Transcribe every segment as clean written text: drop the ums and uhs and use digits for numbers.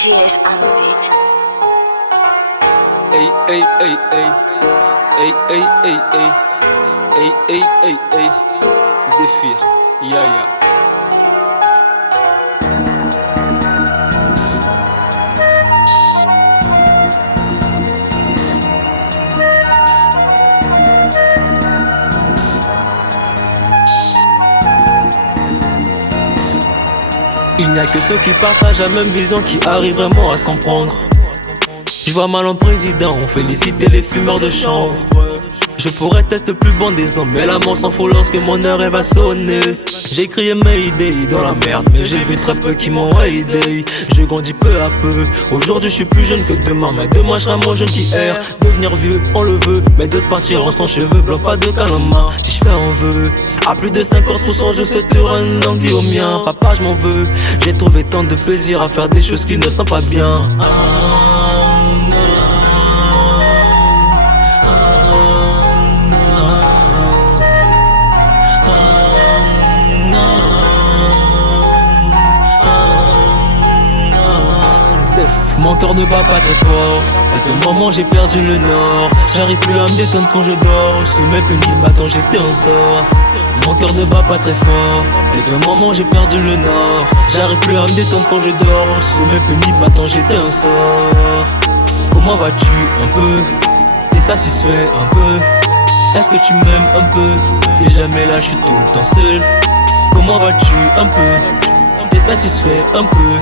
GS on the beat. Hey, hey, hey, hey. Hey, hey, hey, hey. Hey, hey, hey, hey. Zephyr, Yaya. Il n'y a que ceux qui partagent la même vision qui arrivent vraiment à se comprendre. Je vois mal en président, on félicite les fumeurs de chanvre. Je pourrais être le plus bon des hommes, mais la mort s'en fout lorsque mon heure elle va sonner. J'ai crié Mayday dans la merde, mais j'ai vu très peu qui m'ont aidé. Je grandis peu à peu, aujourd'hui je suis plus jeune que demain. Mais demain je serai moins jeune qu'hier. Devenir vieux, on le veut, mais d'autres partiront sans cheveux blancs, pas de calama. Si je fais un vœu, à plus de 50% je souhaiterais une longue vie au mien. Papa je m'en veux, j'ai trouvé tant de plaisir à faire des choses qui ne sont pas bien. Mon cœur ne bat pas très fort. À un moment j'ai perdu le nord. J'arrive plus à me détendre quand je dors. Sous mes punis m'attend j'étais en sort. Mon cœur ne bat pas très fort. À un moment j'ai perdu le nord. J'arrive plus à me détendre quand je dors. Sous mes punis m'attend j'étais en sort. Comment vas-tu un peu? T'es satisfait un peu? Est-ce que tu m'aimes un peu? T'es jamais là, je suis tout le temps seul. Comment vas-tu un peu? T'es satisfait un peu?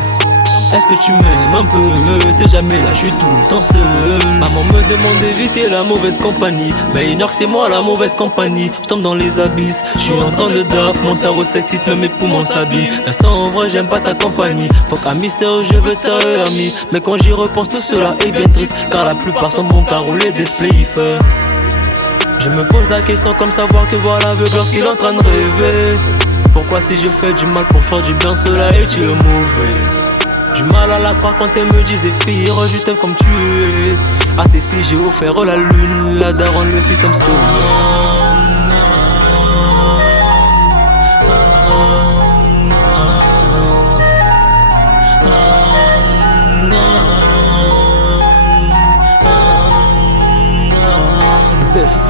Est-ce que tu m'aimes un peu? T'es jamais là, je suis tout le temps seul. Maman me demande d'éviter la mauvaise compagnie, mais ignore que c'est moi la mauvaise compagnie. Je tombe dans les abysses, je suis en temps de daf. Mon cerveau s'excite, même mes poumons s'habillent. Personne en vrai, j'aime pas ta compagnie. Faut qu'ami sérieux, je veux te sérieux ami. Mais quand j'y repense, tout cela est bien triste, car la plupart sont bons qu'à rouler des spliffs. Je me pose la question comme savoir que voir l'aveugle lorsqu'il est en train de rêver. Pourquoi si je fais du mal pour faire du bien, cela est-il mauvais? Du mal à la croire quand elle me disait fille, je t'aime comme tu es. À ces filles j'ai offert la lune, la daronne le système solaire.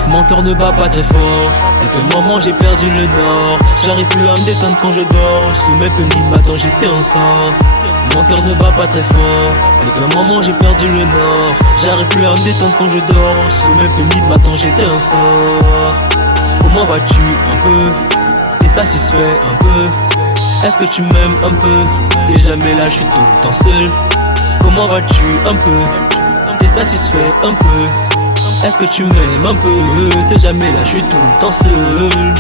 Mon cœur ne bat pas très fort. Depuis un moment j'ai perdu le nord. J'arrive plus à me détendre quand je dors. Sous mes punis m'attend j'étais en sort. Mon cœur ne bat pas très fort. Depuis un moment j'ai perdu le nord. J'arrive plus à me détendre quand je dors. Sous mes punis m'attend j'étais en sort. Comment vas-tu un peu? T'es satisfait un peu? Est-ce que tu m'aimes un peu? T'es jamais là, je suis tout le temps seul. Comment vas-tu un peu? T'es satisfait un peu? Est-ce que tu m'aimes un peu? T'es jamais là, je suis tout le temps seul.